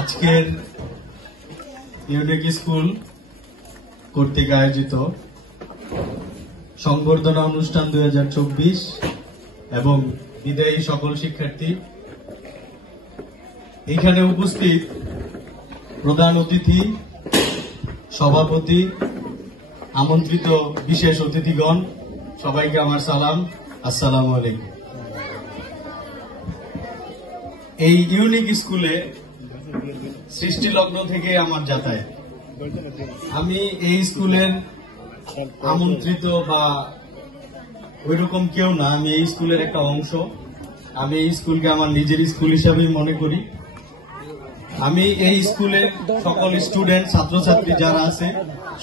আজকের unique school কর্তৃক আয়োজিত সংবর্ধনা অনুষ্ঠান 2024 এবং বিদায়ী সকল শিক্ষার্থী, এখানে উপস্থিত প্রধান অতিথি, সভাপতি, আমন্ত্রিত বিশেষ অতিথিগণ, সবাইকে আমার সালাম, আসসালামু আলাইকুম। এই ইউনিক স্কুলে সৃষ্টি লগ্ন থেকে আমার যাতায়াত। আমি এই স্কুলের আমন্ত্রিত বা ওইরকম কেউ না, আমি এই স্কুলের একটা অংশ। আমি এই স্কুলকে আমার নিজের স্কুল হিসাবেই মনে করি। আমি এই স্কুলের সকল স্টুডেন্ট, ছাত্রছাত্রী যারা আছে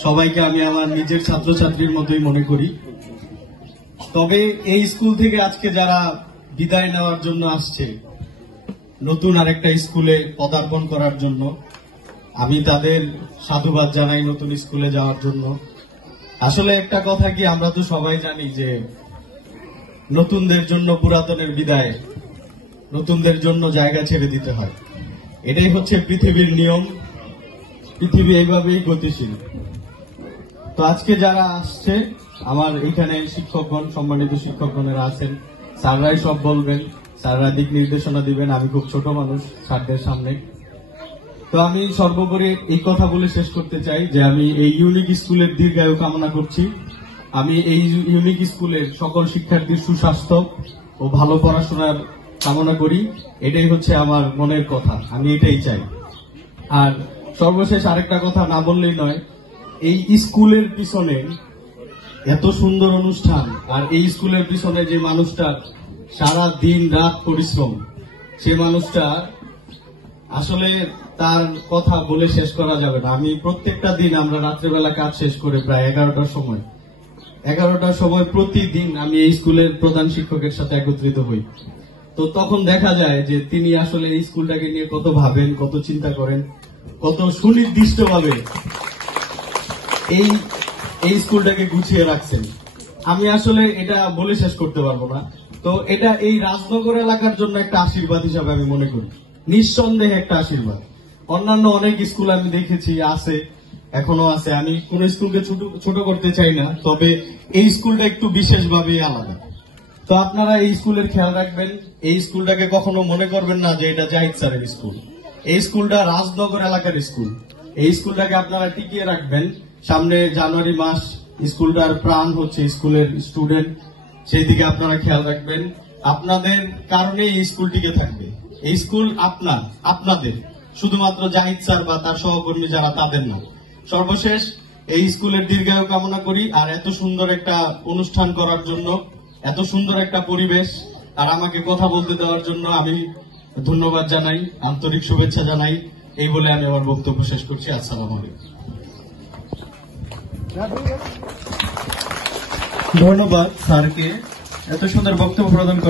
সবাইকে আমি আমার নিজের ছাত্রছাত্রীর মতোই মনে করি। তবে এই স্কুল থেকে আজকে যারা বিদায় নেওয়ার জন্য আসছে, নতুন আরেকটা স্কুলে পদার্পণ করার জন্য, আমি তাদের সাধুবাদ জানাই নতুন স্কুলে যাওয়ার জন্য। আসলে একটা কথা কি, আমরা তো সবাই জানি যে নতুনদের জন্য পুরাতনের বিদায়, নতুনদের জন্য জায়গা ছেড়ে দিতে হয়। এটাই হচ্ছে পৃথিবীর নিয়ম, পৃথিবী এইভাবেই গতিশীল। তো আজকে যারা আসছে, আমার এখানে শিক্ষকগণ, সম্মানিত শিক্ষকগণেরা আছেন, স্যাররাই সব বলবেন, স্যাররা দিক নির্দেশনা দিবেন। আমি খুব ছোট মানুষ স্যারদের সামনে। তো আমি সর্বোপরি এই কথা বলে শেষ করতে চাই যে আমি এই ইউনিক স্কুলের দীর্ঘায়ু কামনা করছি। আমি এই ইউনিক স্কুলের সকল শিক্ষার্থীর সুস্বাস্থ্য ও ভালো পড়াশোনার কামনা করি। এটাই হচ্ছে আমার মনের কথা, আমি এটাই চাই। আর সর্বশেষ আরেকটা কথা না বললেই নয়, এই স্কুলের পিছনে এত সুন্দর অনুষ্ঠান, আর এই স্কুলের পিছনে যে মানুষটা সারা দিন রাত পরিশ্রম, সে মানুষটা আসলে তার কথা বলে শেষ করা যাবে না। আমি প্রত্যেকটা দিন, আমরা রাত্রেবেলা কাজ শেষ করে প্রায় 11টার সময় প্রতিদিন আমি এই স্কুলের প্রধান শিক্ষকের সাথে একত্রিত হই। তো তখন দেখা যায় যে তিনি আসলে এই স্কুলটাকে নিয়ে কত ভাবেন, কত চিন্তা করেন, কত সুনির্দিষ্টভাবে এই স্কুলটাকে গুছিয়ে রাখছেন। আমি আসলে এটা বলে শেষ করতে পারবো না। তো এটা এই রাজনগর এলাকার জন্য একটা আশীর্বাদ হিসাবে আমি মনে করি, নিঃসন্দেহে একটা আশীর্বাদ। অন্যান্য অনেক স্কুল আমি দেখেছি, আছে, এখনো আছে। আমি কোন স্কুলকে ছোট করতে চাই না, তবে এই স্কুলটা একটু বিশেষভাবে আলাদা। তো আপনারা এই স্কুলের খেয়াল রাখবেন। এই স্কুলটাকে কখনো মনে করবেন না যে এটা জাহিদ স্যারের স্কুল। এই স্কুলটা রাজনগর এলাকার স্কুল। এই স্কুলটাকে আপনারা টিকিয়ে রাখবেন। সামনে জানুয়ারি মাস, স্কুলটার প্রাণ হচ্ছে স্কুলের স্টুডেন্ট, সেই দিকে আপনারা খেয়াল রাখবেন। আপনাদের কারণে এই স্কুল টিকে থাকবে। এই স্কুল আপনাদের, শুধুমাত্র জাহিদ স্যার বা তার সহকর্মী যারা, তাদের না। সর্বশেষ এই স্কুলের দীর্ঘায়ু কামনা করি। আর এত সুন্দর একটা অনুষ্ঠান করার জন্য, এত সুন্দর একটা পরিবেশ, আর আমাকে কথা বলতে দেওয়ার জন্য আমি ধন্যবাদ জানাই, আন্তরিক শুভেচ্ছা জানাই। এই বলে আমি আমার বক্তব্য শেষ করছি। আসসালামু আলাইকুম। ধন্যবাদ স্যারকে এত সুন্দর বক্তব্য প্রদান করে।